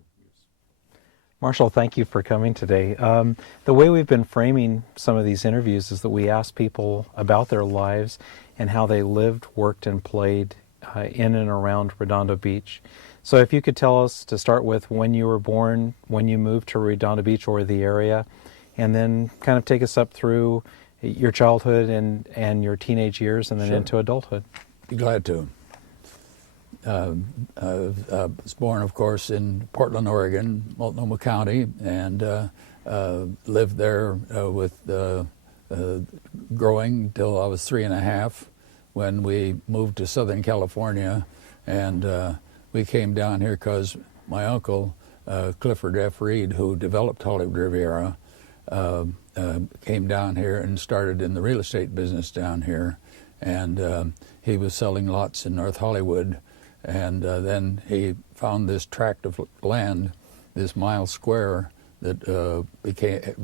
use. Marshall, thank you for coming today. The way we've been framing some of these interviews is that we ask people about their lives and how they lived, worked, and played in and around Redondo Beach. So if you could tell us to start with when you were born, when you moved to Redondo Beach or the area, and then kind of take us up through your childhood and your teenage years and then into adulthood. Be glad to. I was born, of course, in Portland, Oregon, Multnomah County, and lived there with growing till I was 3.5 when we moved to Southern California. And we came down here because my uncle, Clifford F. Reid, who developed Hollywood Riviera, came down here and started in the real estate business down here. And he was selling lots in North Hollywood. And then he found this tract of land, this mile square, that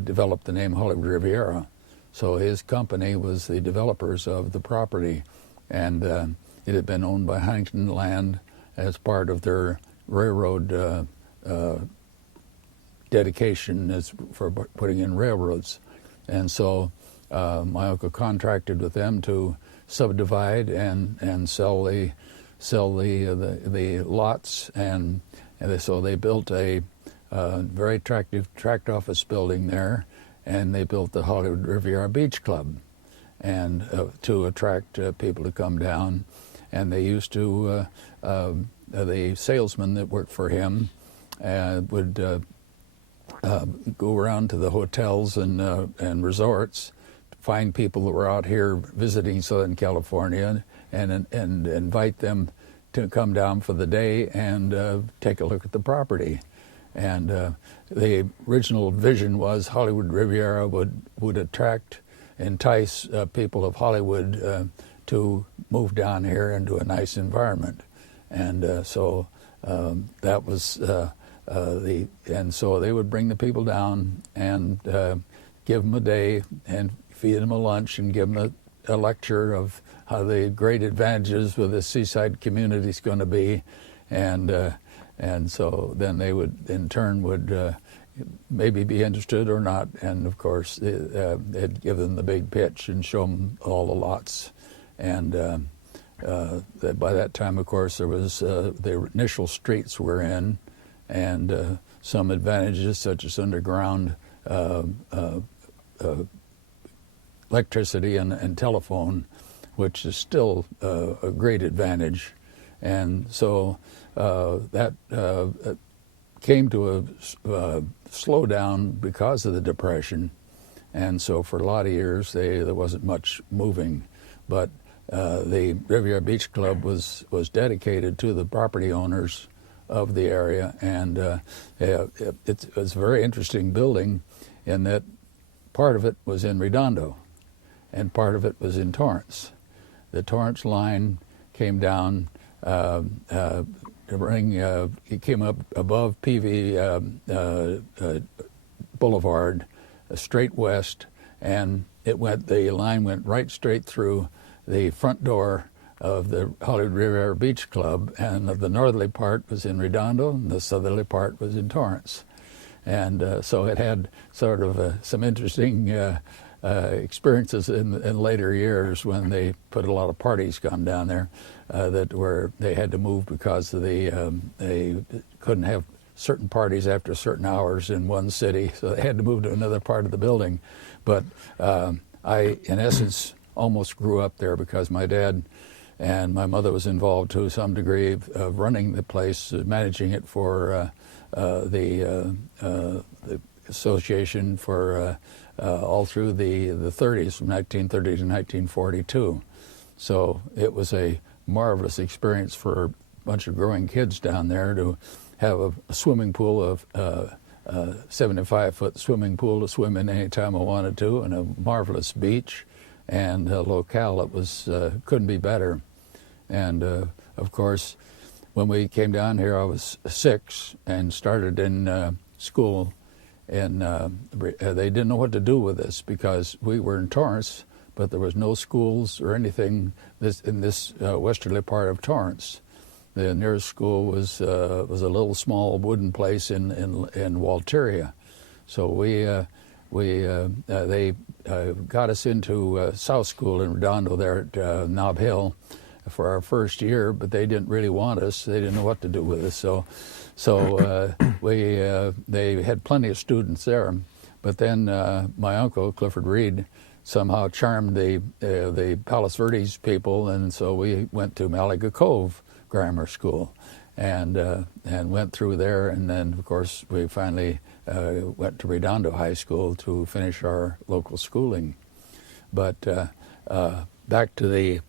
developed the name Hollywood Riviera. So his company was the developers of the property, and it had been owned by Huntington Land as part of their railroad dedication as for putting in railroads. And so my uncle contracted with them to subdivide and sell the lots, and so they built a very attractive tract office building there, and they built the Hollywood Riviera Beach Club, and to attract people to come down. And they used to the salesman that worked for him would go around to the hotels and resorts, find people that were out here visiting Southern California, and invite them to come down for the day and take a look at the property. And the original vision was Hollywood Riviera would entice people of Hollywood to move down here into a nice environment. And so that was and so they would bring the people down and give them a day and feed them a lunch and give them a lecture of how the great advantages with the seaside community is going to be, and so then they would in turn maybe be interested or not, and of course they'd give them the big pitch and show them all the lots, and by that time, of course, there was the initial streets were in, and some advantages such as underground electricity and telephone, which is still a great advantage. And so that came to a slowdown because of the Depression. And so for a lot of years, there wasn't much moving. But the Riviera Beach Club was dedicated to the property owners of the area. And it was a very interesting building in that part of it was in Redondo and part of it was in Torrance. The Torrance line came down, it came up above PV Boulevard, straight west, and the line went right straight through the front door of the Hollywood Riviera Beach Club, and the northerly part was in Redondo, and the southerly part was in Torrance. And so it had sort of some interesting experiences in later years when they put a lot of parties come down there they had to move because they couldn't have certain parties after certain hours in one city, so they had to move to another part of the building. But I, in essence, almost grew up there because my dad and my mother was involved to some degree of running the place, managing it for the association for all through the 30s, from 1930 to 1942. So it was a marvelous experience for a bunch of growing kids down there to have a swimming pool of 75-foot swimming pool to swim in any time I wanted to, and a marvelous beach, and a locale that was couldn't be better. And of course, when we came down here, I was 6 and started in school. And they didn't know what to do with us because we were in Torrance, but there was no schools or anything in this westerly part of Torrance. The nearest school was a little small wooden place in Walteria. So they got us into South School in Redondo there at Nob Hill for our first year, but they didn't really want us. They didn't know what to do with us. So they had plenty of students there. But then my uncle, Clifford Reid, somehow charmed the Palos Verdes people, and so we went to Malaga Cove Grammar School and went through there. And then, of course, we finally went to Redondo High School to finish our local schooling. But back to the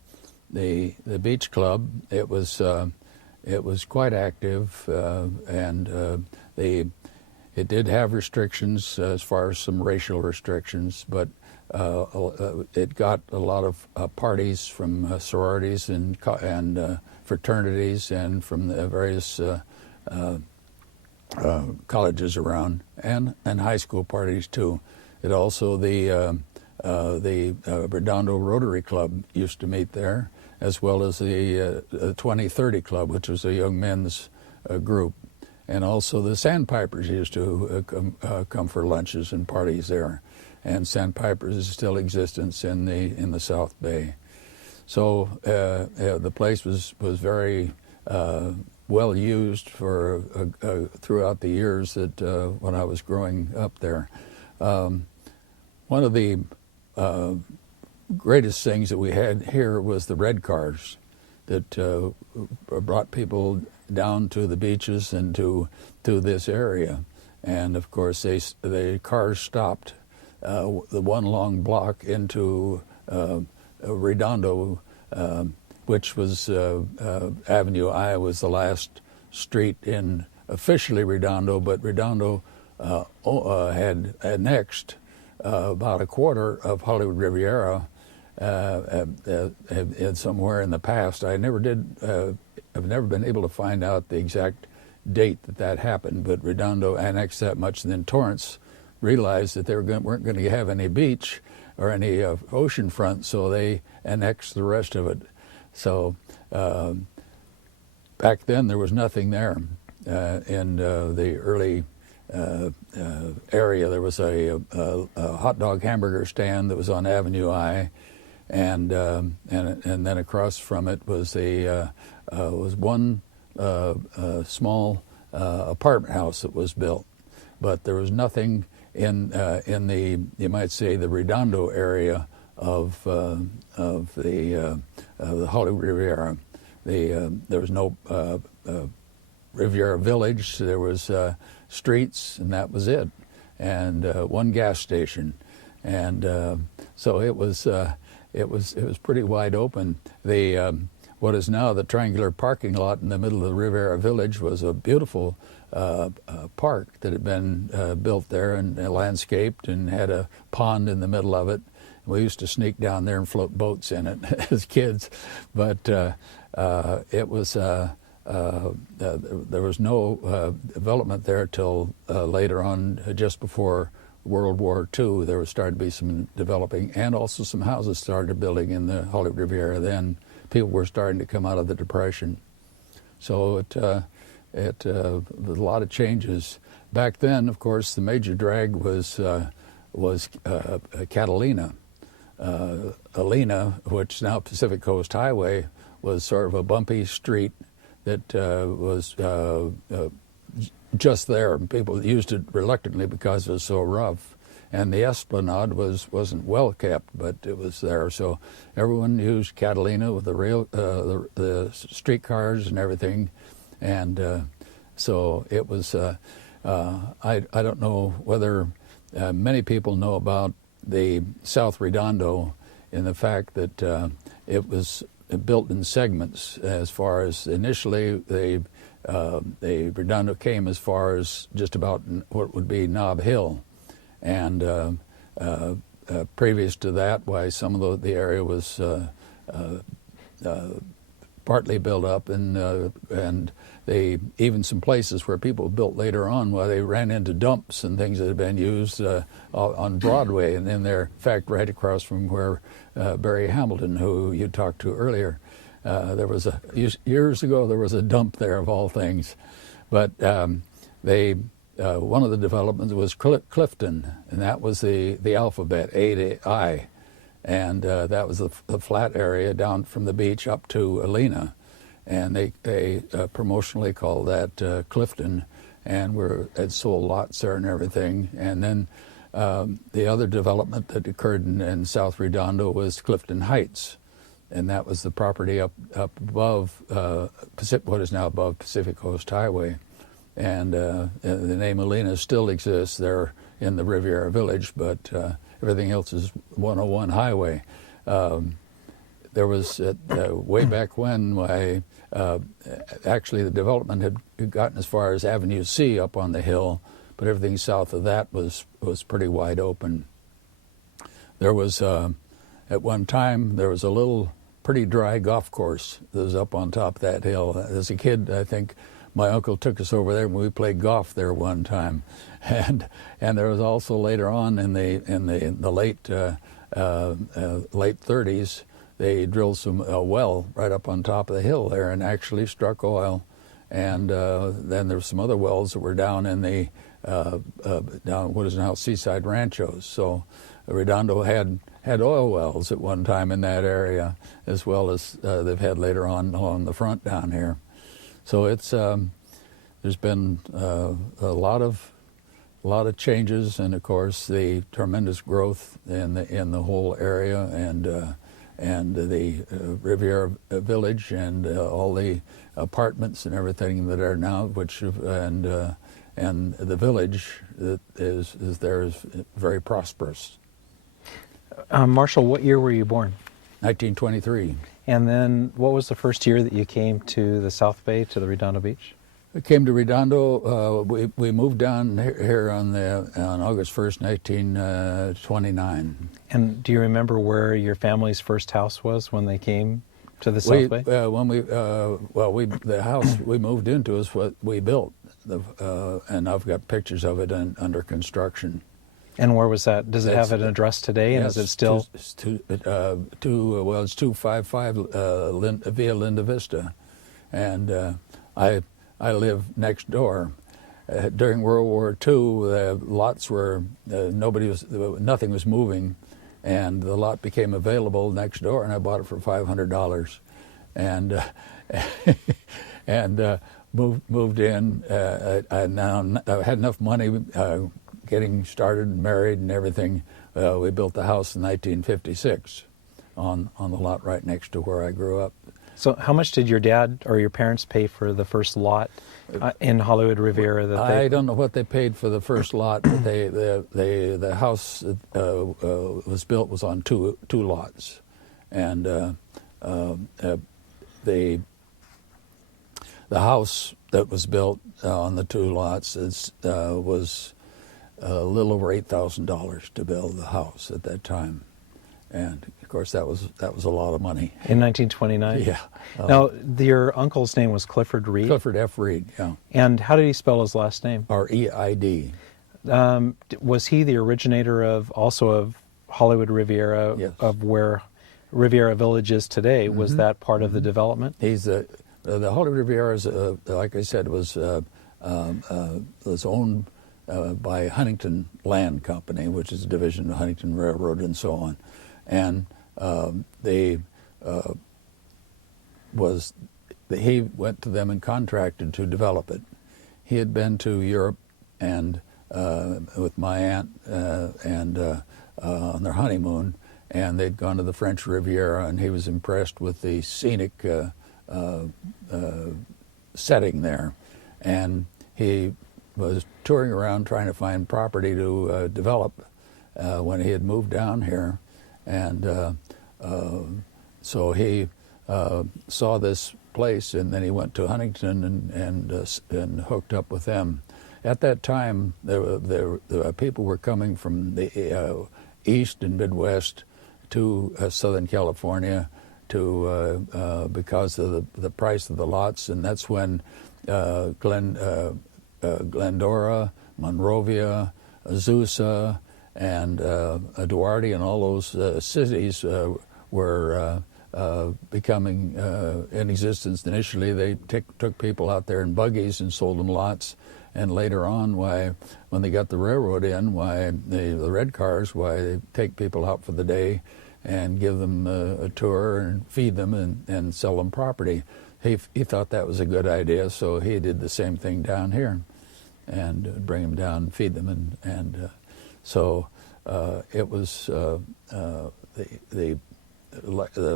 beach club, it was quite active, and it did have restrictions as far as some racial restrictions, but it got a lot of parties from sororities and fraternities and from the various colleges around, and high school parties too. It also the Redondo Rotary Club used to meet there, as well as the 2030 Club, which was a young men's group, and also the Sandpipers used to come for lunches and parties there. And Sandpipers is still in existence in the South Bay. So the place was very well used for throughout the years that when I was growing up there. One of the greatest things that we had here was the red cars that brought people down to the beaches and to this area. And of course, the cars stopped the one long block into Redondo, which was Avenue I was the last street in officially Redondo, but Redondo had annexed about a quarter of Hollywood Riviera somewhere in the past. I've never been able to find out the exact date that happened, but Redondo annexed that much, and then Torrance realized that they weren't going to have any beach or any ocean front, so they annexed the rest of it. So back then there was nothing there. In the early area, there was a hot dog hamburger stand that was on Avenue I, and then across from it was one small apartment house that was built, but there was nothing in the, you might say, the Redondo area of the Hollywood Riviera. There was no Riviera Village. There was streets, and that was it, and one gas station, and so it was pretty wide open. What is now the triangular parking lot in the middle of the Riviera Village was a beautiful park that had been built there and landscaped and had a pond in the middle of it. We used to sneak down there and float boats in it as kids, but it was there was no development there till later on, just before World War II. There was started to be some developing, and also some houses started building in the Hollywood Riviera. Then people were starting to come out of the Depression, so it was a lot of changes. Back then, of course, the major drag was Catalina. Alina, which now Pacific Coast Highway, was sort of a bumpy street that was just there. People used it reluctantly because it was so rough. And the Esplanade wasn't well kept, but it was there. So everyone used Catalina with the streetcars and everything. And so it was, I don't know whether many people know about the South Redondo in the fact that it was built in segments. As far as initially, the Redondo came as far as just about what would be Nob Hill, and previous to that, why some of the area was partly built up, and they even some places where people built later on, where they ran into dumps and things that had been used on Broadway, and in there, in fact, right across from where Barry Hamilton, who you talked to earlier, There was years ago there was a dump there of all things, but one of the developments was Clifton, and that was the alphabet A to I, and that was the flat area down from the beach up to Alina, and they promotionally called that Clifton, and had sold lots there and everything, and then the other development that occurred in South Redondo was Clifton Heights. And that was the property up above what is now above Pacific Coast Highway, and the name Alina still exists there in the Riviera Village, but everything else is 101 Highway. There was way back when actually the development had gotten as far as Avenue C up on the hill, but everything south of that was pretty wide open. There was at one time there was a little pretty dry golf course that was up on top of that hill. As a kid, I think my uncle took us over there and we played golf there one time. And there was also later on in the late 30s, they drilled a well right up on top of the hill there and actually struck oil. And then there were some other wells that were down in the down what is now Seaside Ranchos. So Redondo had oil wells at one time in that area, as well as they've had later on along the front down here. So it's there's been a lot of changes, and of course the tremendous growth in the whole area, and the Riviera Village, and all the apartments and everything that are now, and the village that is there is very prosperous. Marshall, what year were you born? 1923. And then what was the first year that you came to the South Bay, to the Redondo Beach? We came to Redondo. We moved down here on August 1st, 1929. And do you remember where your family's first house was when they came to the South Bay? The house we moved into is what we built, and I've got pictures of it under construction. And where was that? Does it have an address today? And yes, is it still? It's 255 via Linda Vista, and I live next door. During World War II, the lots were nothing was moving, and the lot became available next door, and I bought it for $500, and moved in. I had enough money. Getting started and married and everything, we built the house in 1956 on the lot right next to where I grew up. So how much did your dad or your parents pay for the first lot in Hollywood Riviera? I don't know what they paid for the first lot, but the house was built was on two lots, and the house that was built on the two lots was a little over $8,000 to build the house at that time, and of course that was a lot of money. In 1929? Yeah. Now, your uncle's name was Clifford Reid? Clifford F. Reid, yeah. And how did he spell his last name? R-E-I-D. Was he the originator of Hollywood Riviera, yes, of where Riviera Village is today? Mm-hmm. Was that part of the development? He's the Hollywood Riviera, like I said, was owned by Huntington Land Company, which is a division of Huntington Railroad and so on, and he went to them and contracted to develop it. He had been to Europe and with my aunt and on their honeymoon, and they'd gone to the French Riviera, and he was impressed with the scenic setting there, and he was touring around trying to find property to develop when he had moved down here, and so he saw this place, and then he went to Huntington and hooked up with them. At that time, people were coming from the east and Midwest to Southern California because of the price of the lots, and that's when Glendora, Monrovia, Azusa, and Duarte, and all those cities were becoming in existence. Initially, they took people out there in buggies and sold them lots. And later on, when they got the railroad in, the red cars, they take people out for the day and give them a tour and feed them and sell them property. He thought that was a good idea, so he did the same thing down here, and bring them down and feed them, so it was the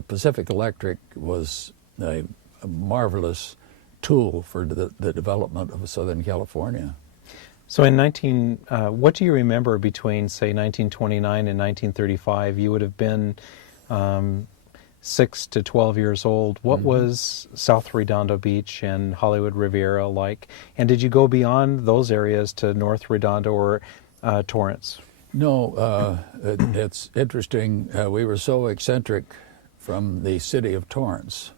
Pacific Electric was a marvelous tool for the development of Southern California. So what do you remember between, say, 1929 and 1935? You would have been 6 to 12 years old. What was South Redondo Beach and Hollywood Riviera like? And did you go beyond those areas to North Redondo or Torrance? No, it's interesting. We were so eccentric from the city of Torrance,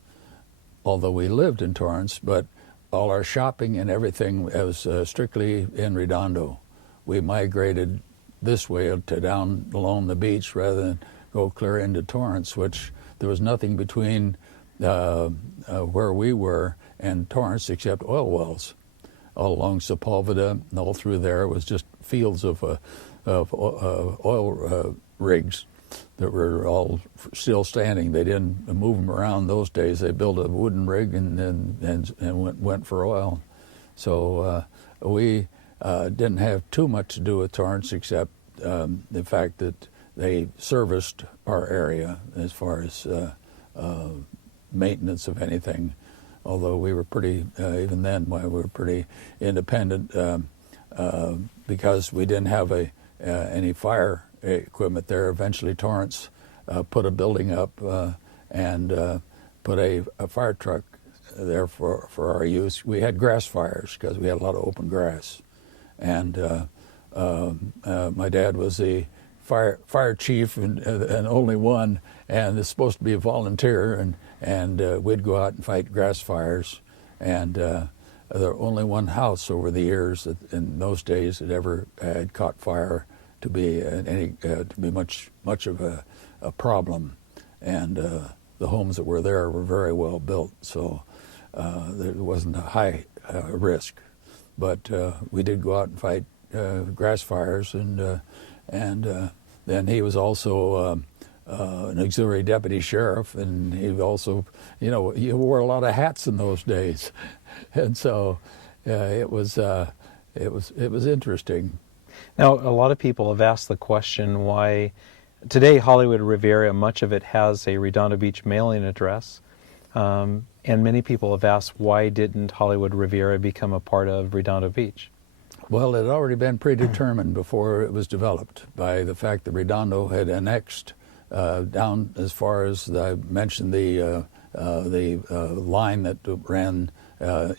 although we lived in Torrance, but all our shopping and everything was strictly in Redondo. We migrated this way to down along the beach rather than go clear into Torrance, which there was nothing between where we were and Torrance except oil wells. All along Sepulveda and all through there was just fields of oil rigs that were all still standing. They didn't move them around those days. They built a wooden rig and went for oil. So we didn't have too much to do with Torrance except the fact that they serviced our area as far as maintenance of anything. Although we were pretty, even then, we were pretty independent because we didn't have any fire equipment there. Eventually Torrance put a building up and put a fire truck there for our use. We had grass fires because we had a lot of open grass. And my dad was the fire chief and only one, and it's supposed to be a volunteer, and we'd go out and fight grass fires. And there was only one house over the years that in those days that ever had caught fire to be much of a problem, and the homes that were there were very well built, so there wasn't a high risk. But we did go out and fight grass fires, and then he was also an auxiliary deputy sheriff, and he also, you wore a lot of hats in those days, and so it was interesting. Now, a lot of people have asked the question why today Hollywood Riviera, much of it has a Redondo Beach mailing address, and many people have asked why didn't Hollywood Riviera become a part of Redondo Beach? Well, it had already been predetermined before it was developed by the fact that Redondo had annexed down as far as I mentioned the line that ran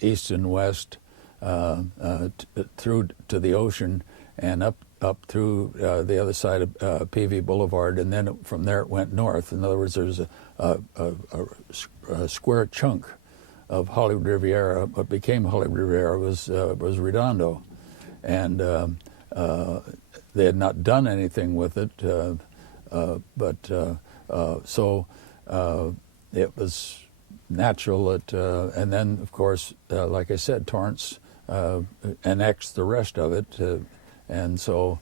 east and west through to the ocean and up through the other side of PV Boulevard, and then from there it went north. In other words, there's a square chunk of Hollywood Riviera. What became Hollywood Riviera was Redondo, and they had not done anything with it, so it was natural that, and then of course, like I said, Torrance annexed the rest of it. And so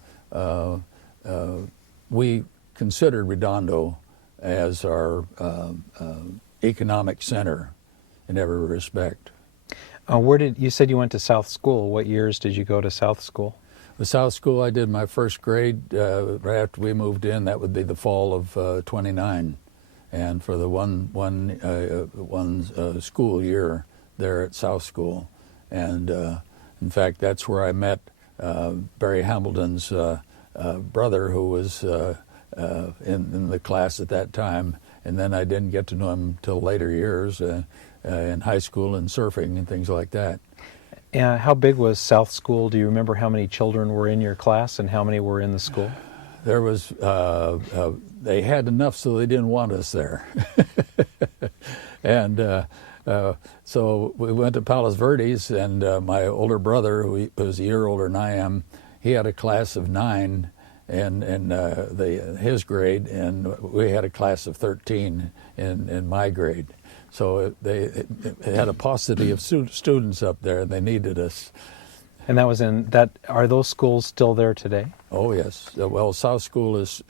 we considered Redondo as our economic center in every respect. You said you went to South School. What years did you go to South School? The South School, I did my first grade right after we moved in. That would be the fall of 29. And for the one school year there at South School. And in fact, that's where I met Barry Hambleton's brother, who was in the class at that time, and then I didn't get to know him till later years in high school and surfing and things like that. How big was South School? Do you remember how many children were in your class and how many were in the school? There was, they had enough so they didn't want us there. And so we went to Palos Verdes, and my older brother, who was a year older than I am, he had a class of 9, his grade, and we had a class of 13 in my grade. So they had a paucity of students up there, and they needed us. And that was are those schools still there today? Oh, yes. Well, South School is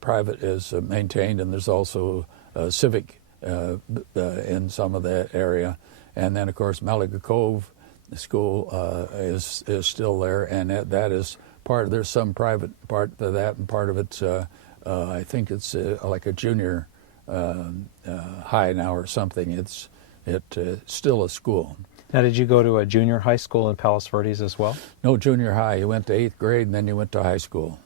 private, is maintained, and there's also civic in some of that area. And then, of course, Malaga Cove School is still there, and that is there's some private part to that, and part of it's, I think it's like a junior high now or something. It's still a school. Now, did you go to a junior high school in Palos Verdes as well? No, junior high. You went to 8th grade, and then you went to high school.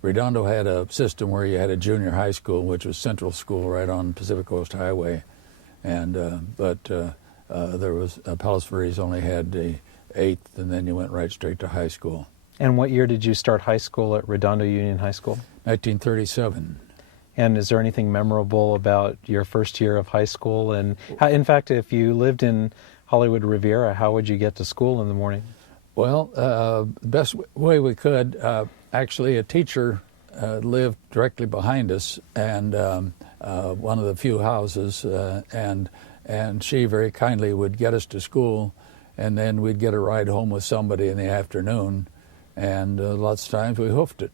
Redondo had a system where you had a junior high school, which was Central School right on Pacific Coast Highway, and but there was Palos Verdes only had the 8th, and then you went right straight to high school. And what year did you start high school at Redondo Union High School? 1937. And is there anything memorable about your first year of high school? And in fact, if you lived in Hollywood Riviera, how would you get to school in the morning? Well, the best way we could, actually a teacher lived directly behind us, and one of the few houses, and she very kindly would get us to school, and then we'd get a ride home with somebody in the afternoon, and lots of times we hoofed it.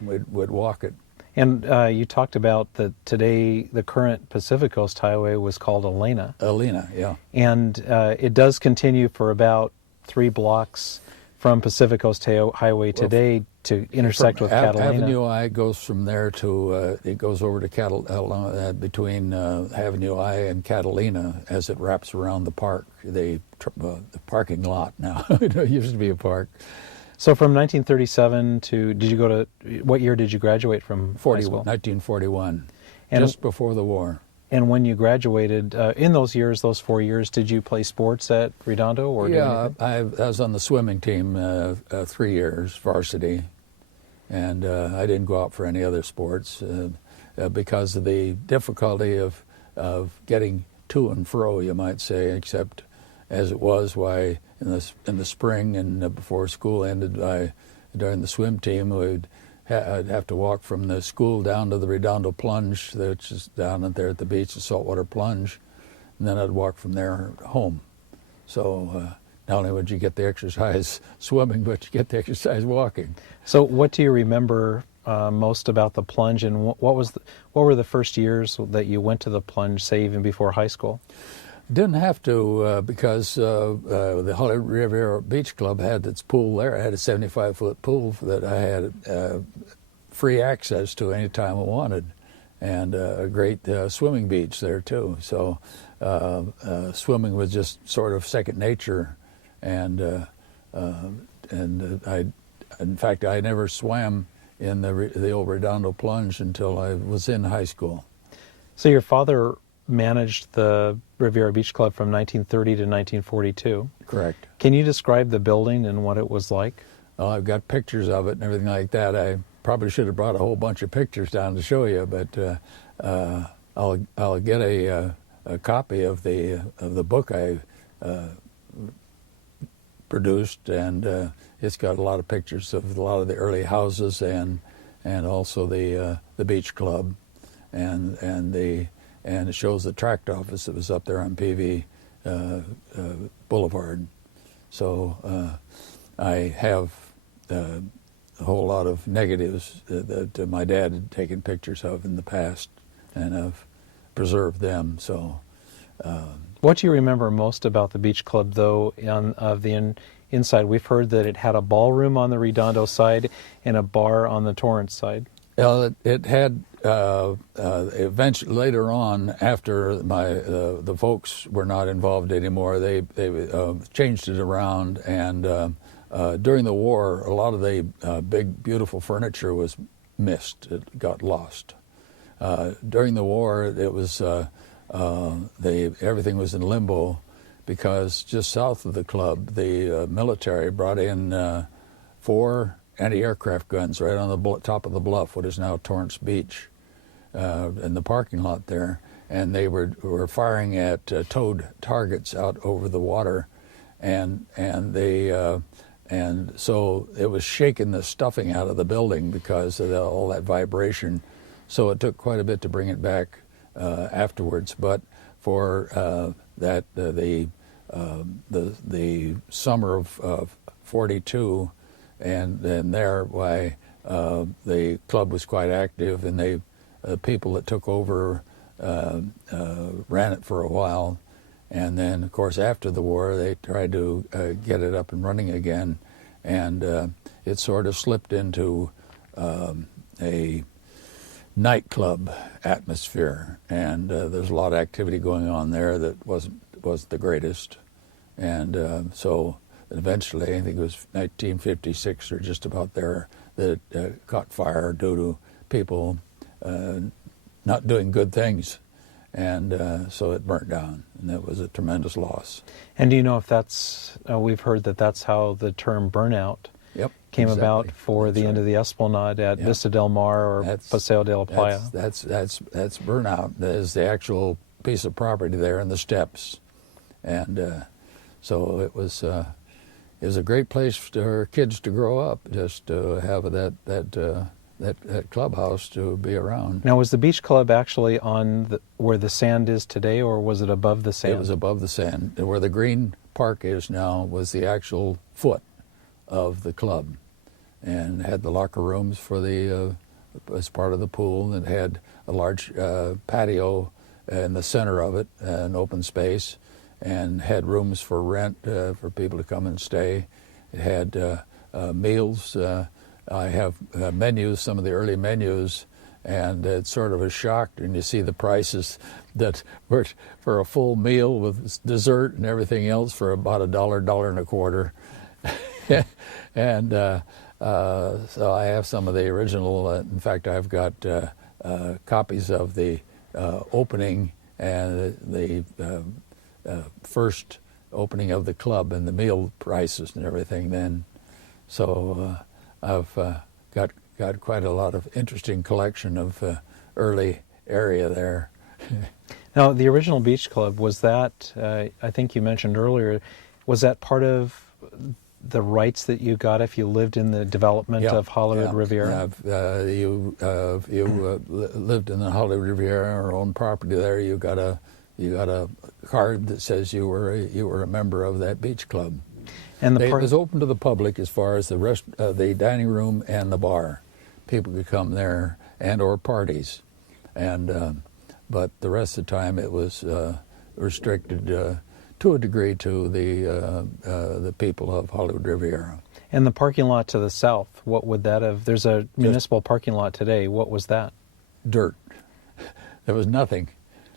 We'd walk it. And you talked about that today the current Pacific Coast Highway was called Elena. Elena, yeah. And it does continue for about 3 blocks from Pacific Coast Highway today to intersect with Catalina. Avenue I goes from there to, it goes over to Catalina, between Avenue I and Catalina as it wraps around the park, the parking lot now. It used to be a park. So from 1937 to, what year did you graduate from high school? 1941, and, just before the war. And when you graduated, in those years, those 4 years, did you play sports at Redondo? Or yeah, I was on the swimming team 3 years, varsity, and I didn't go out for any other sports because of the difficulty of getting to and fro, you might say, except as it was, why in the spring and before school ended, during the swim team, I'd have to walk from the school down to the Redondo Plunge, which is down there at the beach, the saltwater plunge, and then I'd walk from there home. So not only would you get the exercise swimming, but you get the exercise walking. So what do you remember most about the plunge, and what were the first years that you went to the plunge, say even before high school? Didn't have to because the Hollywood Riviera Beach Club had its pool there. I had a 75-foot pool that I had free access to any time I wanted, and a great swimming beach there too. So swimming was just sort of second nature, and in fact, I never swam in the old Redondo Plunge until I was in high school. So your father managed the Riviera Beach Club from 1930 to 1942. Correct. Can you describe the building and what it was like? Well, I've got pictures of it and everything like that. I probably should have brought a whole bunch of pictures down to show you, but I'll get a copy of the book I produced, and it's got a lot of pictures of a lot of the early houses and also the beach club, and it shows the tract office that was up there on PV Boulevard. So I have a whole lot of negatives that my dad had taken pictures of in the past, and I've preserved them. So, what do you remember most about the beach club, though, of the inside? We've heard that it had a ballroom on the Redondo side and a bar on the Torrance side. It had eventually later on, after the folks were not involved anymore, they changed it around, and during the war, a lot of the big beautiful furniture was missed. It got lost. During the war, it was everything was in limbo, because just south of the club, the military brought in 4 anti-aircraft guns right on the top of the bluff, what is now Torrance Beach, in the parking lot there, and they were firing at towed targets out over the water, and they and so it was shaking the stuffing out of the building because of all that vibration. So it took quite a bit to bring it back afterwards. But for the summer of 42, and then there, why the club was quite active, and they people that took over ran it for a while. And then, of course, after the war, they tried to get it up and running again, and it sort of slipped into a nightclub atmosphere, and there's a lot of activity going on there that wasn't the greatest. And so eventually, I think it was 1956 or just about there, that it caught fire due to people not doing good things. And so it burnt down, and that was a tremendous loss. And do you know if that's, we've heard that that's how the term burnout came about for the end of the Esplanade at Vista del Mar or Paseo de la Playa? That's burnout. That is the actual piece of property there and the steps. And so it was a great place for kids to grow up, just to have that clubhouse to be around. Now, was the beach club actually on where the sand is today, or was it above the sand? It was above the sand. Where the green park is now was the actual foot of the club, and had the locker rooms for the as part of the pool, and had a large patio in the center of it, an open space, and had rooms for rent for people to come and stay. It had meals. I have menus, some of the early menus, and it's sort of a shock when you see the prices that were for a full meal with dessert and everything else for about $1.25. And so I have some of the original. In fact, I've got copies of the opening and the first opening of the club and the meal prices and everything then. So I've got quite a lot of interesting collection of early area there. Now, the original beach club, was that, I think you mentioned earlier, was that part of the rights that you got if you lived in the development of Hollywood Riviera? You lived in the Hollywood Riviera or owned property there. You got a card that says you were a member of that beach club. And it was open to the public as far as the dining room and the bar. People could come there or parties, and but the rest of the time it was restricted to a degree to the people of Hollywood Riviera. And the parking lot to the south, what would that have? There's a municipal parking lot today. What was that? Dirt. There was nothing.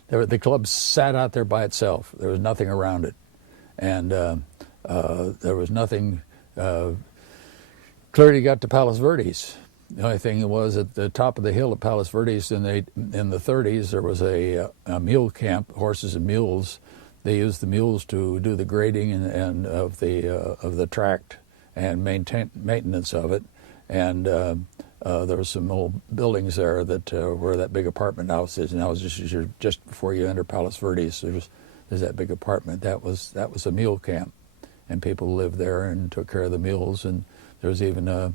The club sat out there by itself. There was nothing around it, and there was nothing. Clearly, got to Palos Verdes. The only thing was at the top of the hill at Palos Verdes in the 30s, there was a mule camp, horses and mules. They used the mules to do the grading and of the tract and maintenance of it. And there were some old buildings there that where that big apartment house is. And that was just before you enter Palos Verdes. There's that big apartment. That was a mule camp, and people lived there and took care of the mules. And there was even a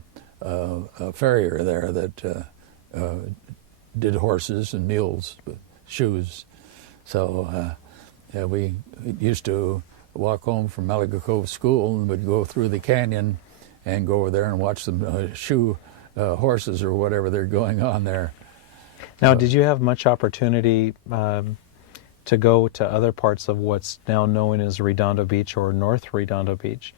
farrier there that did horses and mules, shoes. So we used to walk home from Malaga Cove School and would go through the canyon and go over there and watch them shoe horses or whatever they're going on there. Now, did you have much opportunity to go to other parts of what's now known as Redondo Beach or North Redondo Beach?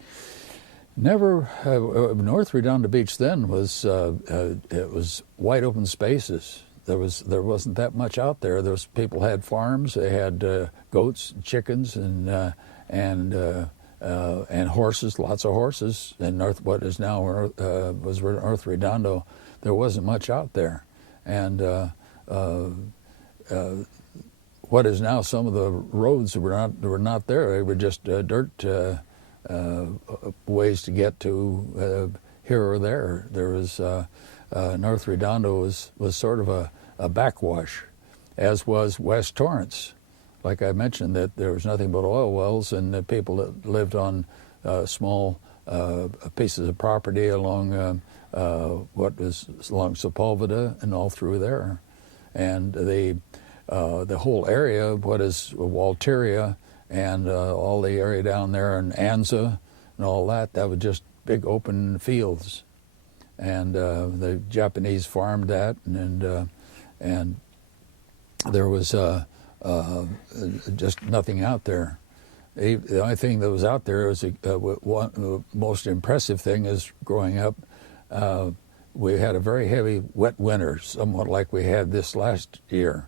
Never. North Redondo Beach then was it was wide open spaces. There wasn't that much out there. People had farms. They had goats, and chickens, and horses, lots of horses. And what is now was North Redondo. There wasn't much out there, and what is now some of the roads were not there. They were just dirt ways to get to here or there. There was North Redondo was sort of a backwash, as was West Torrance. Like I mentioned, that there was nothing but oil wells, and the people that lived on small pieces of property along what was along Sepulveda and all through there, and the whole area, what is Walteria, and all the area down there in Anza and all that, that was just big open fields, and the Japanese farmed that, and there was just nothing out there. The only thing that was out there was the most impressive thing is growing up. We had a very heavy wet winter, somewhat like we had this last year,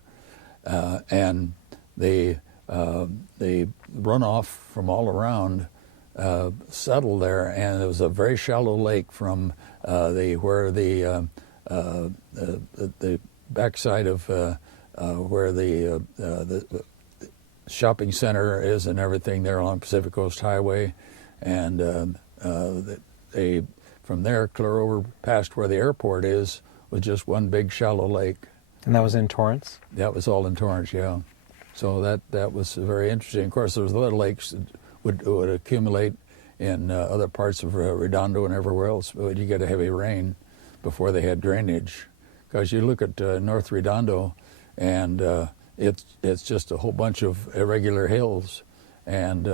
and the runoff from all around settled there, and it was a very shallow lake from where the backside of where the shopping center is and everything there along Pacific Coast Highway, and from there clear over past where the airport is was just one big shallow lake. And that was in Torrance? That was all in Torrance, yeah. So that was very interesting. Of course, there was little lakes that would accumulate in other parts of Redondo and everywhere else, but you get a heavy rain before they had drainage. Because you look at North Redondo, and it's just a whole bunch of irregular hills, and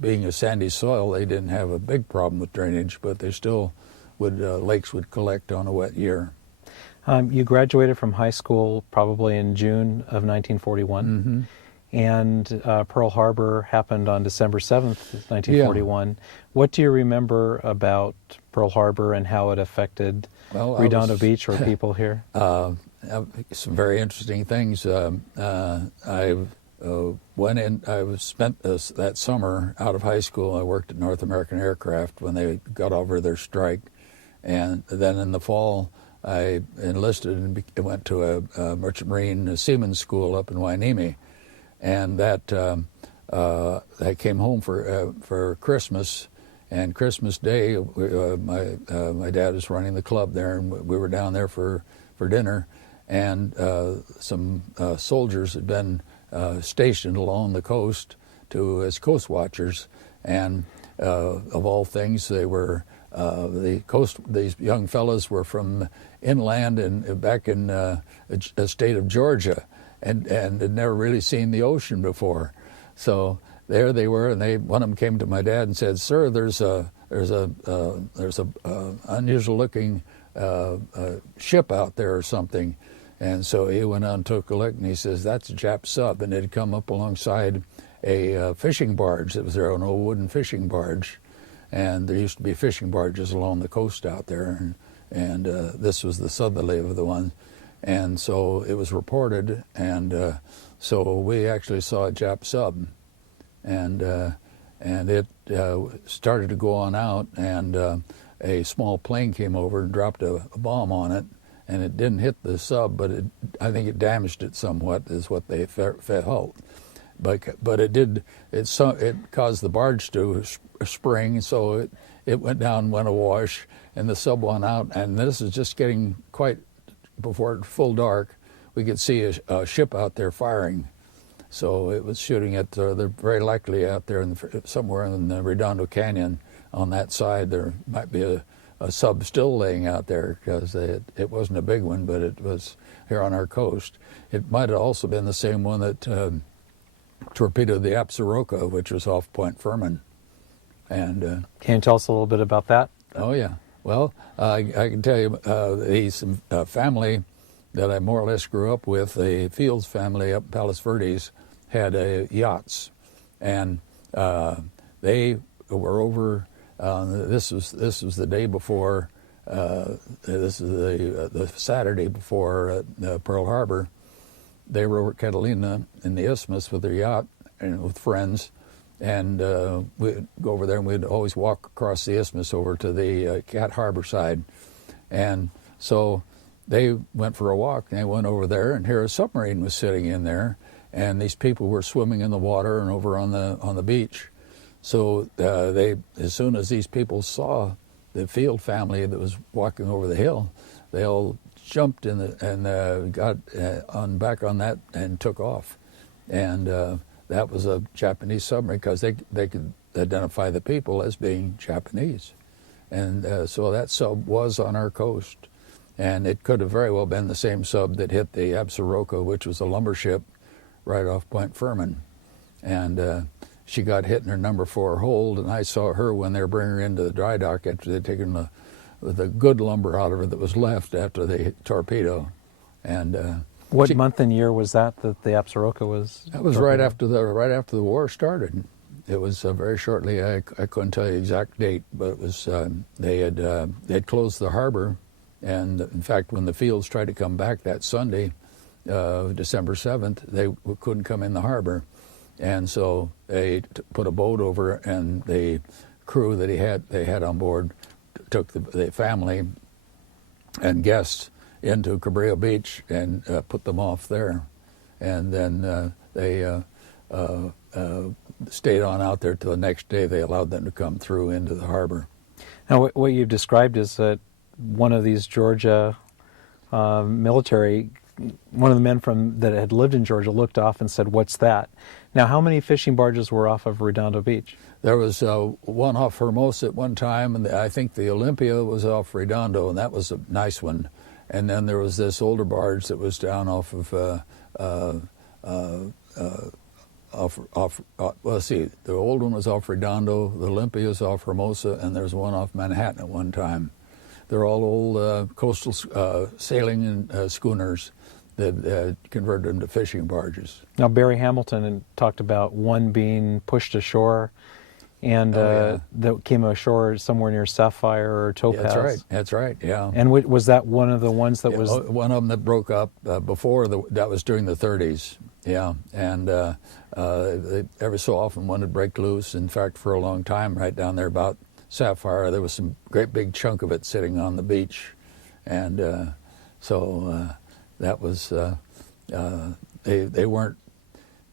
being a sandy soil, they didn't have a big problem with drainage, but they still would lakes would collect on a wet year. You graduated from high school probably in June of 1941, and Pearl Harbor happened on December 7th, 1941. Yeah. What do you remember about Pearl Harbor and how it affected Redondo Beach or people here? Some very interesting things. I went in. Spent that summer out of high school. I worked at North American Aircraft when they got over their strike, and then in the fall I enlisted and went to a merchant marine seaman school up in Wainimi, and that I came home for Christmas. And Christmas Day, my dad was running the club there, and we were down there for dinner. And some soldiers had been stationed along the coast as coast watchers, and of all things, they were these young fellows were from inland and back in a state of Georgia, and had never really seen the ocean before. So there they were, and one of them came to my dad and said, "Sir, there's a unusual looking ship out there or something." And so he went on and took a look, and he says, "That's a Jap sub," and it had come up alongside a fishing barge that was there, an old wooden fishing barge, and there used to be fishing barges along the coast out there, and this was the southerly of the one, and so it was reported, and so we actually saw a Jap sub, and it started to go on out, and a small plane came over and dropped a bomb on it. And it didn't hit the sub, but I think it damaged it somewhat, is what they felt. But it did. It caused the barge to spring, so it went down, went awash, and the sub went out. And this is just getting quite before full dark. We could see a ship out there firing, so it was shooting at. They're very likely out there somewhere in the Redondo Canyon on that side. There might be a sub still laying out there, because it wasn't a big one, but it was here on our coast. It might have also been the same one that torpedoed the Absaroka, which was off Point Furman. And can you tell us a little bit about that? Oh yeah. Well, I can tell you, the family that I more or less grew up with, the Fields family up in Palos Verdes, had yachts, and they were over. This was the day before. This is the Saturday before Pearl Harbor. They were over at Catalina in the Isthmus with their yacht and with friends, and we'd go over there, and we'd always walk across the Isthmus over to the Cat Harbor side. And so they went for a walk, and they went over there, and here a submarine was sitting in there, and these people were swimming in the water and over on the beach. So as soon as these people saw the Field family that was walking over the hill, they all jumped and got back on that and took off. And that was a Japanese submarine, because they could identify the people as being Japanese. And so that sub was on our coast. And it could have very well been the same sub that hit the Absaroka, which was a lumber ship right off Point Furman. And she got hit in her number 4 hold, and I saw her when they were bringing her into the dry dock after they'd taken the good lumber out of her that was left after the torpedo. And what month and year was that the Absaroka was? That was right after the war started. It was very shortly. I couldn't tell you the exact date, but it was they'd closed the harbor, and in fact, when the Fields tried to come back that Sunday, December 7th, they couldn't come in the harbor, and so they put a boat over, and the crew that they had on board took the family and guests into Cabrillo Beach and put them off there, and then they stayed on out there till the next day. They allowed them to come through into the harbor. Now, what you've described is that one of these Georgia military, one of the men that had lived in Georgia looked off and said, "What's that?" Now, how many fishing barges were off of Redondo Beach? There was one off Hermosa at one time, and I think the Olympia was off Redondo, and that was a nice one. And then there was this older barge that was down off of let's see, the old one was off Redondo, the Olympia was off Hermosa, and there's one off Manhattan at one time. They're all old coastal sailing schooners that converted them to fishing barges. Now, Barry Hamilton talked about one being pushed ashore and that came ashore somewhere near Sapphire or Topaz. That's right, yeah. And was that one of the ones that was... One of them that broke up before, that was during the 30s, yeah. And every so often one would break loose. In fact, for a long time, right down there about Sapphire, there was some great big chunk of it sitting on the beach. And so that was, they weren't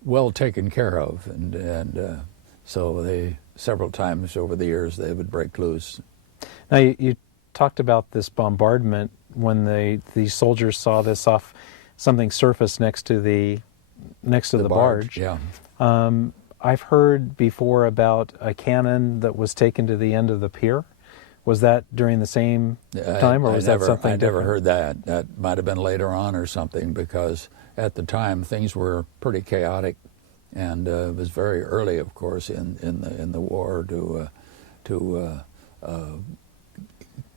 well taken care of. And so several times over the years, they would break loose. Now, you talked about this bombardment when these soldiers saw this off something surface next to the barge. Yeah. I've heard before about a cannon that was taken to the end of the pier. Was that during the same time, or was that something different? I never heard that. That might have been later on or something, because at the time things were pretty chaotic, and it was very early, of course, in the war to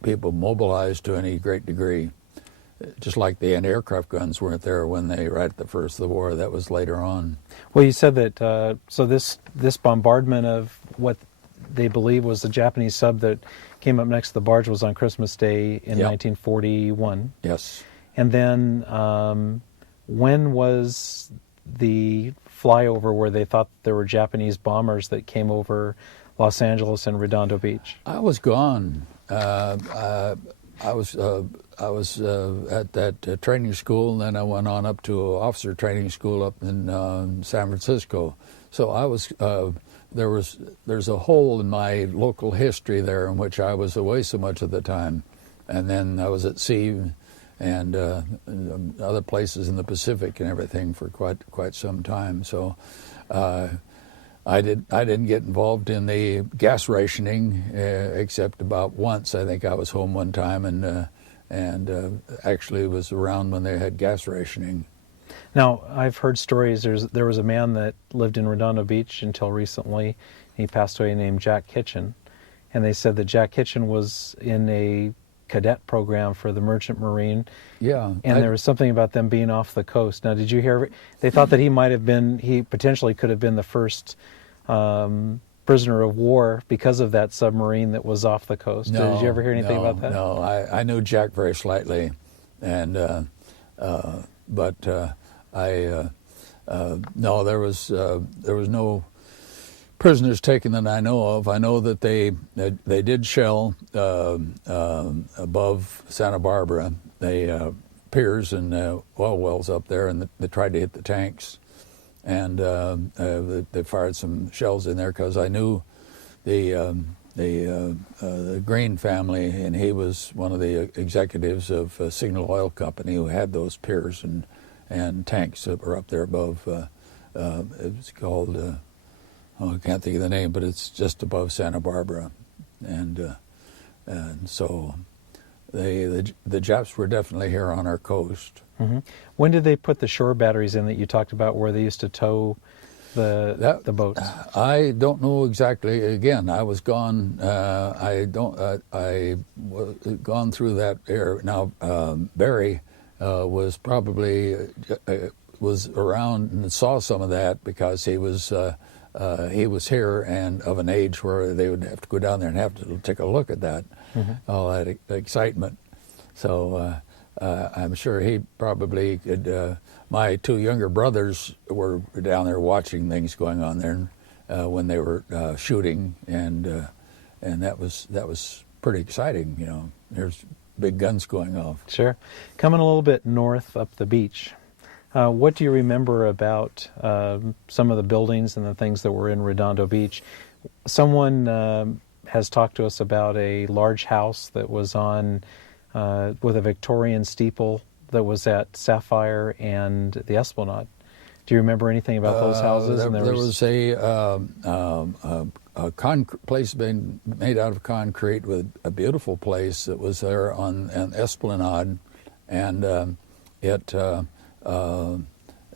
people mobilized to any great degree. Just like the anti-aircraft guns weren't there when right at the first of the war. That was later on. Well, you said that so this bombardment of what they believe was the Japanese sub that came up next to the barge was on Christmas Day in 1941. Yes. And then when was the flyover where they thought there were Japanese bombers that came over Los Angeles and Redondo Beach? I was gone. I was at that training school, and then I went on up to officer training school up in San Francisco. So I was there's a hole in my local history there in which I was away so much of the time, and then I was at sea and other places in the Pacific and everything for quite some time. So I didn't get involved in the gas rationing except about once. I think I was home one time and actually was around when they had gas rationing. Now, I've heard stories. There was a man that lived in Redondo Beach until recently. He passed away, named Jack Kitchen, and they said that Jack Kitchen was in a cadet program for the Merchant Marine. Yeah. And there was something about them being off the coast. Now, did you hear? They thought that he potentially could have been the first prisoner of war because of that submarine that was off the coast. Did you ever hear anything about that? No, I knew Jack very slightly, and but no, there was no prisoners taken that I know of. I know that they did shell above Santa Barbara, piers and oil wells up there, and they tried to hit the tanks. And they fired some shells in there because I knew the Green family, and he was one of the executives of Signal Oil Company who had those piers and tanks that were up there above. It was called I can't think of the name, but it's just above Santa Barbara, and so the Japs were definitely here on our coast. Mm-hmm. When did they put the shore batteries in that you talked about, where they used to tow the boats? I don't know exactly. Again, I was gone. I gone through that era. Now Barry was probably was around and saw some of that, because he was here and of an age where they would have to go down there and have to take a look at that, all that excitement. So I'm sure he probably could. My two younger brothers were down there watching things going on there when they were shooting, and that was pretty exciting. You know, there's big guns going off. Sure. Coming a little bit north up the beach, what do you remember about some of the buildings and the things that were in Redondo Beach? Someone has talked to us about a large house that was on with a Victorian steeple that was at Sapphire and the Esplanade. Do you remember anything about those houses? There was a place being made out of concrete, with a beautiful place that was there on an Esplanade, and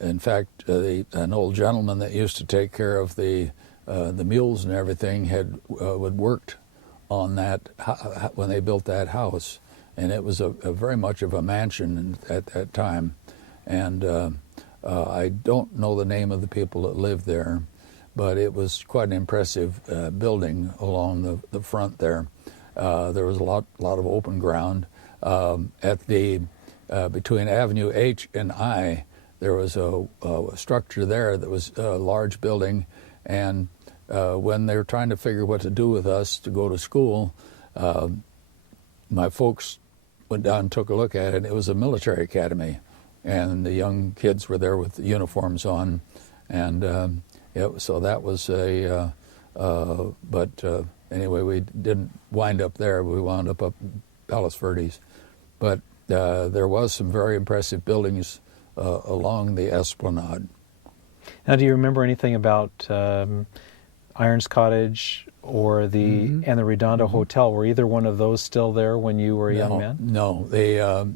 in fact, an old gentleman that used to take care of the mules and everything had worked on that when they built that house. And it was a very much of a mansion at that time. And I don't know the name of the people that lived there, but it was quite an impressive building along the front there. There was a lot of open ground. At the between Avenue H and I, there was a structure there that was a large building. And when they were trying to figure what to do with us to go to school, my folks went down and took a look at it. It was a military academy, and the young kids were there with the uniforms on, and so that was a. But anyway, we didn't wind up there. We wound up Palos Verdes, but there was some very impressive buildings along the Esplanade. Now, do you remember anything about Irons Cottage or the Redondo Hotel? Were either one of those still there when you were a young man? No, the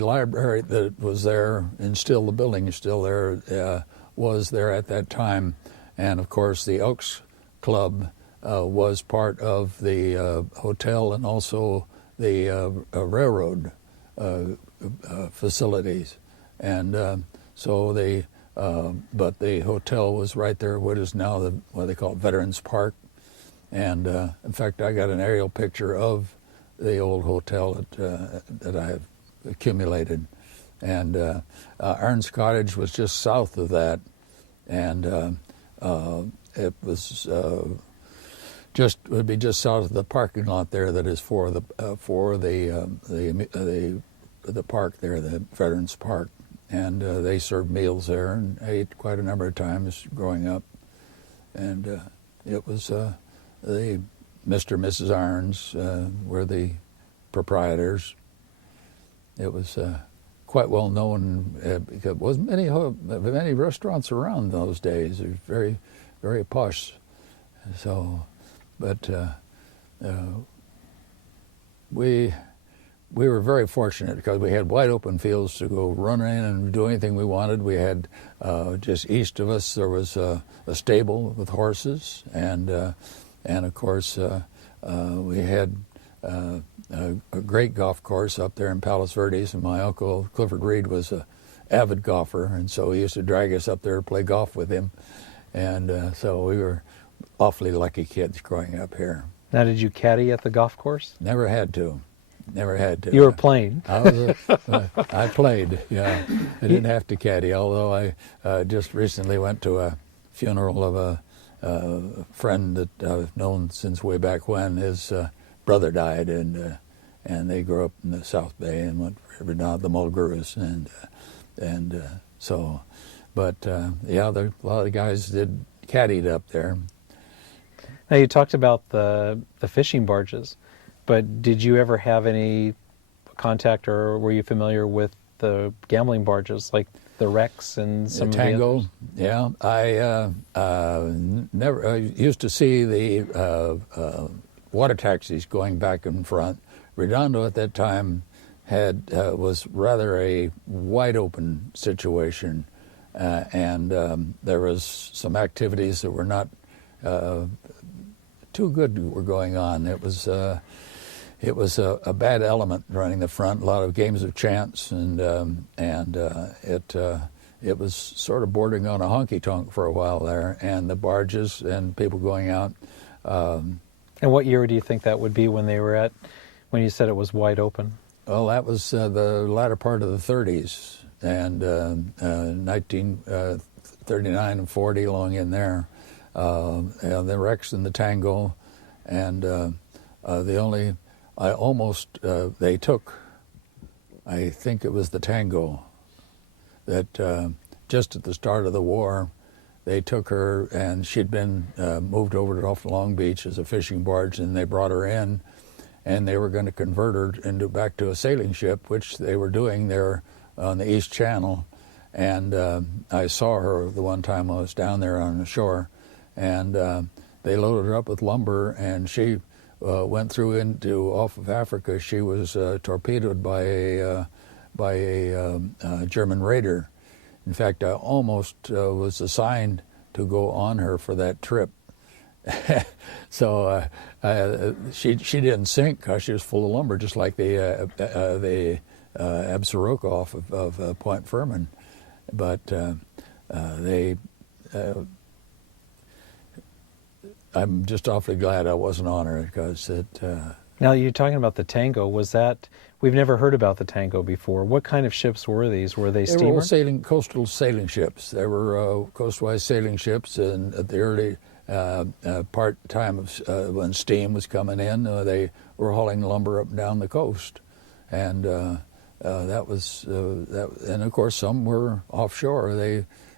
library that was there, and still the building is still there, was there at that time, and of course the Elks Club was part of the hotel and also the railroad facilities, and so they. But the hotel was right there, what is now what they call Veterans Park. And in fact, I got an aerial picture of the old hotel that I have accumulated. And Irons Cottage was just south of that. And it was would be just south of the parking lot there that is for the park there, the Veterans Park. And they served meals there, and I ate quite a number of times growing up. And it was the Mr. and Mrs. Irons were the proprietors. It was quite well known because there wasn't many restaurants around those days. It was very, very posh. So, but we were very fortunate because we had wide open fields to go run in and do anything we wanted. We had just east of us there was a stable with horses, and of course we had a great golf course up there in Palos Verdes. And my uncle Clifford Reid was an avid golfer, and so he used to drag us up there to play golf with him. And so we were awfully lucky kids growing up here. Now, did you caddy at the golf course? Never had to. Never had to. You were playing. I played, yeah. I didn't have to caddy, although I just recently went to a funeral of a friend that I've known since way back when. His brother died, and they grew up in the South Bay and went forever down to the Mulgrews, and so, but yeah, a lot of guys did caddied up there. Now, you talked about the fishing barges. But did you ever have any contact, or were you familiar with the gambling barges, like the wrecks and some of the Tango, others? yeah. I never I used to see the water taxis going back and front. Redondo at that time was rather a wide open situation, and there was some activities that were not too good were going on. It was a bad element running the front. A lot of games of chance, and it was sort of bordering on a honky tonk for a while there. And the barges and people going out. And what year do you think that would be when you said it was wide open? Well, that was the latter part of the 30s, and 1939 and 40 along in there. The wrecks and the Tango, and they took, I think it was the Tango, that just at the start of the war, they took her, and she'd been moved over off Long Beach as a fishing barge, and they brought her in, and they were going to convert her back to a sailing ship, which they were doing there on the East Channel. And I saw her the one time I was down there on the shore, and they loaded her up with lumber, and she went through off of Africa. She was torpedoed by a German raider. In fact, I almost was assigned to go on her for that trip. So she didn't sink because she was full of lumber, just like the Absaroka off of Point Furman. But I'm just awfully glad I wasn't on her, because it. Now, you're talking about the Tango. We've never heard about the Tango before. What kind of ships were these? Were they steamer? They were coastal sailing ships. They were coastwise sailing ships, and at the early time of when steam was coming in, they were hauling lumber up and down the coast, and that was and of course some were offshore.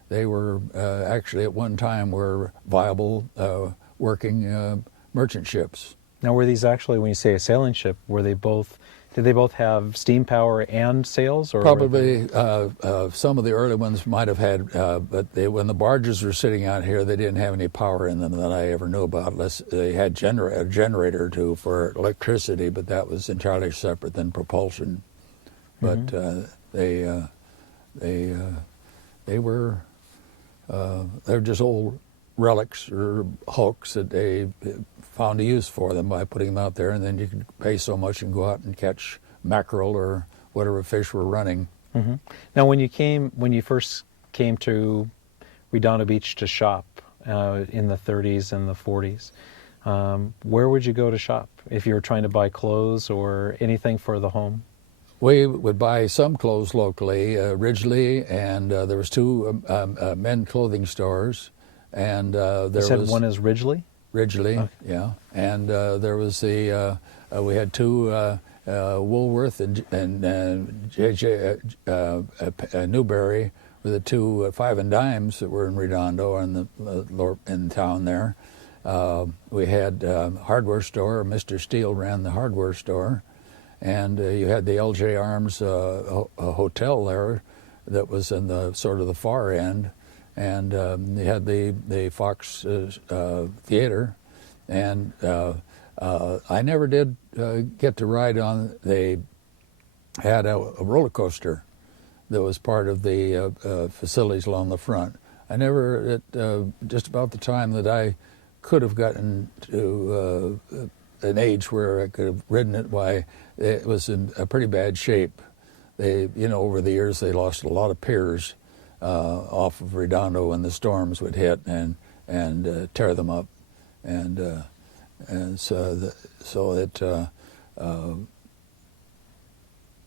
They were actually at one time were viable working merchant ships. Now, were these actually, when you say a sailing ship, did they both have steam power and sails? Or probably some of the early ones might have had, but when the barges were sitting out here, they didn't have any power in them that I ever knew about, unless they had a generator or two for electricity, but that was entirely separate than propulsion. But they're just old relics or hulks that they found a use for them by putting them out there, and then you could pay so much and go out and catch mackerel or whatever fish were running. Mm-hmm. Now, when you first came to Redondo Beach to shop in the 30s and the 40s, where would you go to shop if you were trying to buy clothes or anything for the home? We would buy some clothes locally, Ridgely, and there was two men clothing stores, and You said one is Ridgely? Ridgely, okay. Yeah, and there was we had two Woolworth and J.J. Newberry were the two five and dimes that were in Redondo and in town there. We had hardware store. Mr. Steele ran the hardware store, and you had the L.J. Arms a hotel there that was in the sort of the far end. And they had the Fox Theater, and I never did get to ride on. They had a roller coaster that was part of the facilities along the front. I never, just about the time that I could have gotten to an age where I could have ridden it, why it was in a pretty bad shape. Over the years they lost a lot of piers off of Redondo when the storms would hit and tear them up, and so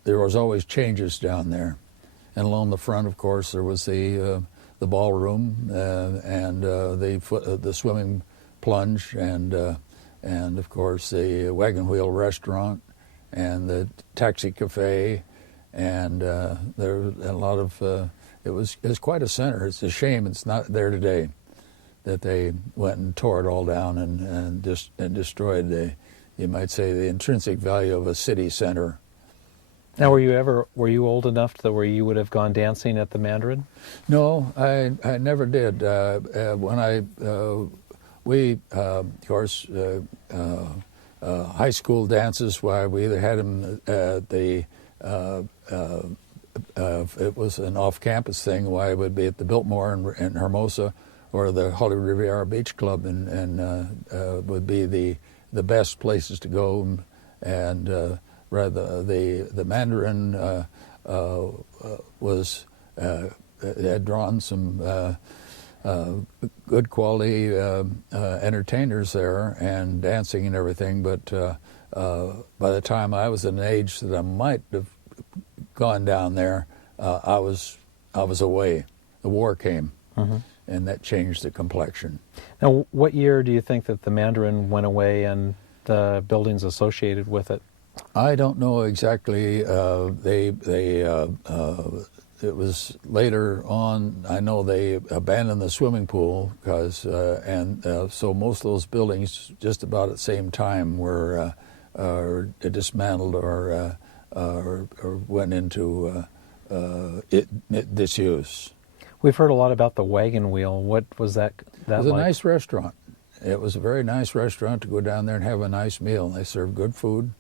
there was always changes down there. And along the front, of course, there was the ballroom and the swimming plunge and of course the wagon wheel restaurant and the taxi cafe, and there was a lot of. It was quite a center. It's a shame it's not there today, that they went and tore it all down and destroyed you might say, the intrinsic value of a city center. Now, were you old enough to where you would have gone dancing at the Mandarin? No, I never did. We, of course, high school dances, why we either had them at the, it was an off-campus thing, why it would be at the Biltmore in Hermosa, or the Hollywood Riviera Beach Club, and would be the best places to go. And rather the Mandarin had drawn some good quality entertainers there and dancing and everything. But by the time I was at an age that I might have gone down there, I was away. The war came. Mm-hmm. And that changed the complexion. Now, what year do you think that the Mandarin went away and the buildings associated with it? I don't know exactly. It was later on. I know they abandoned the swimming pool because, so most of those buildings, just about at the same time, were dismantled or went into disuse. We've heard a lot about the wagon wheel. What was that? It was a nice restaurant. It was a very nice restaurant to go down there and have a nice meal. They served good food,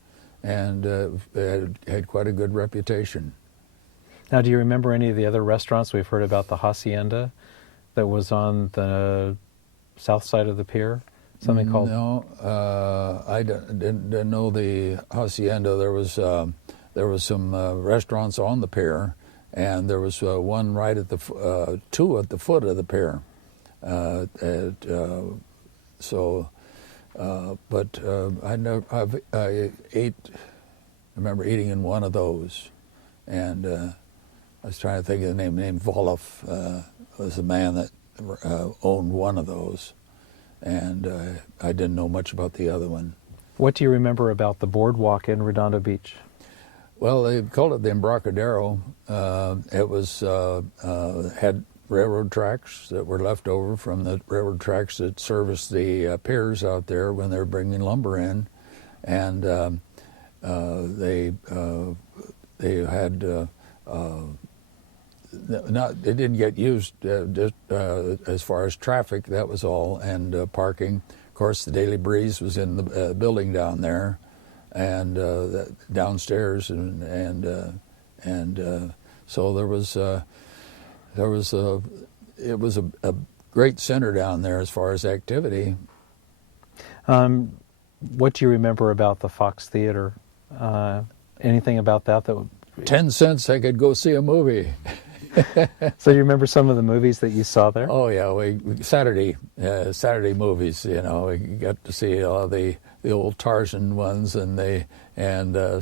and had quite a good reputation. Now, do you remember any of the other restaurants? We've heard about the Hacienda that was on the south side of the pier. Something called... No, I didn't know the Hacienda. There was some restaurants on the pier. And there was one right at the two at the foot of the pier. I remember eating in one of those, and I was trying to think of the name. Named Voloff was the man that owned one of those, and I didn't know much about the other one. What do you remember about the boardwalk in Redondo Beach? Well, they called it the Embarcadero. It was had railroad tracks that were left over from the railroad tracks that serviced the piers out there when they were bringing lumber in, and they had they didn't get used just, as far as traffic. That was all, and parking. Of course, the Daily Breeze was in the building down there. And downstairs, so it was a great center down there as far as activity. What do you remember about the Fox Theater? Anything about that? 10 cents, I could go see a movie. So you remember some of the movies that you saw there? Oh yeah, Saturday movies. You know, we got to see all the old Tarzan ones and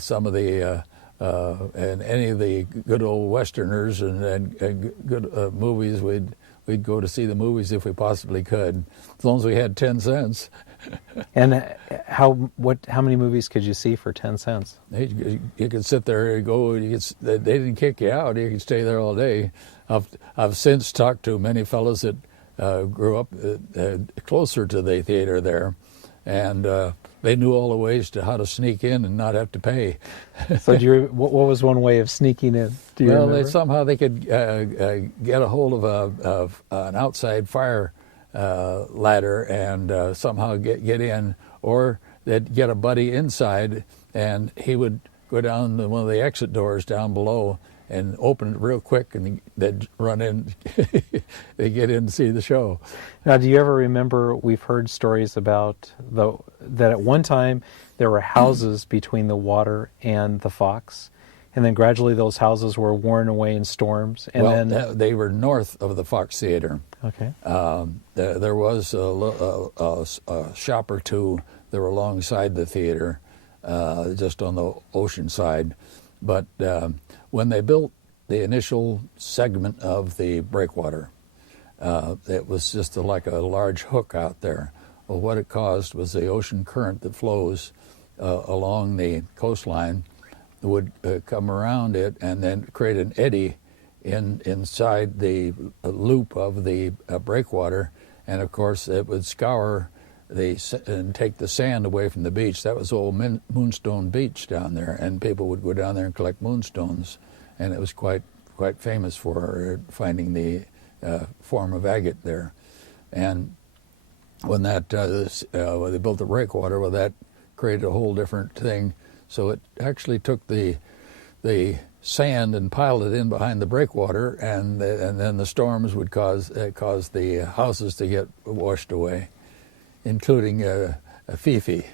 some of the and any of the good old Westerners and good movies. We'd go to see the movies if we possibly could, as long as we had 10 cents. And how many movies could you see for 10 cents? You could sit there and go. They didn't kick you out. You could stay there all day. I've since talked to many fellows that grew up closer to the theater there, and they knew all the ways to how to sneak in and not have to pay. So, what was one way of sneaking in? Do you remember? Somehow they could get a hold of an outside fire ladder and somehow get in, or they'd get a buddy inside, and he would go down one of the exit doors down below and open it real quick, and they'd run in. They get in to see the show. Now, do you ever remember? We've heard stories about that at one time there were houses between the water and the Fox, and then gradually those houses were worn away in storms. And then they were north of the Fox Theater. Okay. There was a shop or two that were alongside the theater, just on the ocean side. But when they built the initial segment of the breakwater, it was just like a large hook out there. Well, what it caused was the ocean current that flows along the coastline would come around it and then create an eddy inside the loop of the breakwater, and of course it would scour and take the sand away from the beach. That was old Moonstone Beach down there, and people would go down there and collect moonstones, and it was quite famous for finding the form of agate there. And when that when they built the breakwater, well, that created a whole different thing. So it actually took the sand and piled it in behind the breakwater, and then the storms would cause the houses to get washed away, including a Fifi.